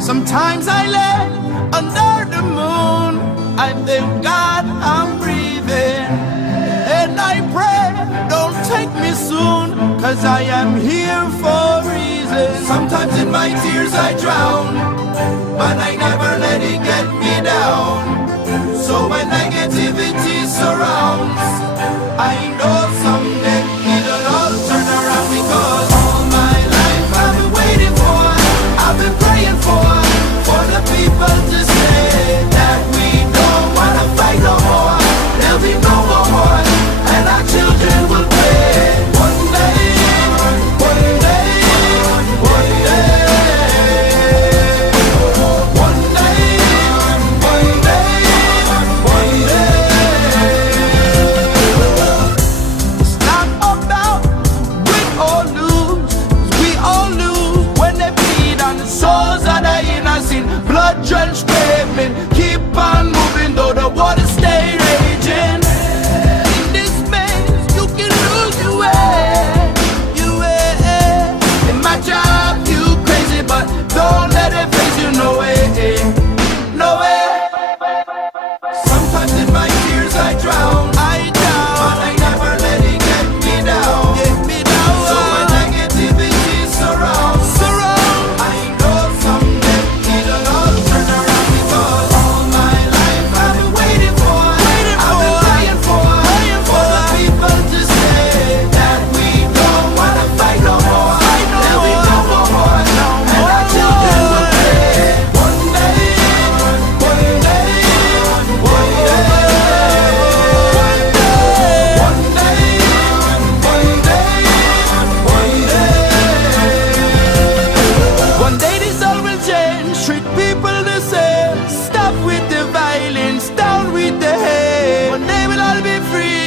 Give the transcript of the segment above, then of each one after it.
Sometimes I lay under the moon, I thank God I'm breathing, and I pray, don't take me soon, 'cause I am here for a reason. Sometimes in my tears I drown, but I never let it get me down. So when negativity surrounds, I know someday it'll all turn around, because all my life I've been waiting for, I've been praying for the people to say that we don't wanna fight no more. There'll be no more war, and our children will pray. One day, one day, one day, one day, one day, one day. It's not about win or lose, 'cause we all lose when they bleed on the souls of the innocent. Blood-drenched pavement, keep on moving though the water stay raging. In this maze, you can lose your way, your way. In my job, you crazy, but don't let it face you, no way, no way. Sometimes in my tears I drown, but I never let it get me down. So when negativity surrounds, I know someday it'll all turn around, because all my life I've been waiting for, I've been praying for the people to say that we don't wanna fight no more. There'll be no more war, and our children will pray. One day, one day, one day, one day, one day, one day. One day this all will change, treat people the same. Stop with the violence, down with the hate. One day we'll all be free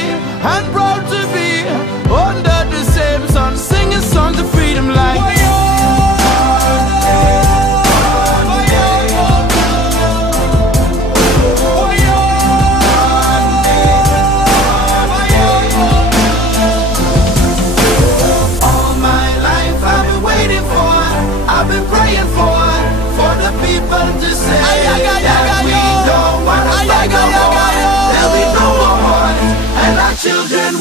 and proud to be under the same sun, singing songs of freedom like all my life I've been waiting for, I've been praying for the people to say that we don't wanna fight no more. There'll be no more wars, and our children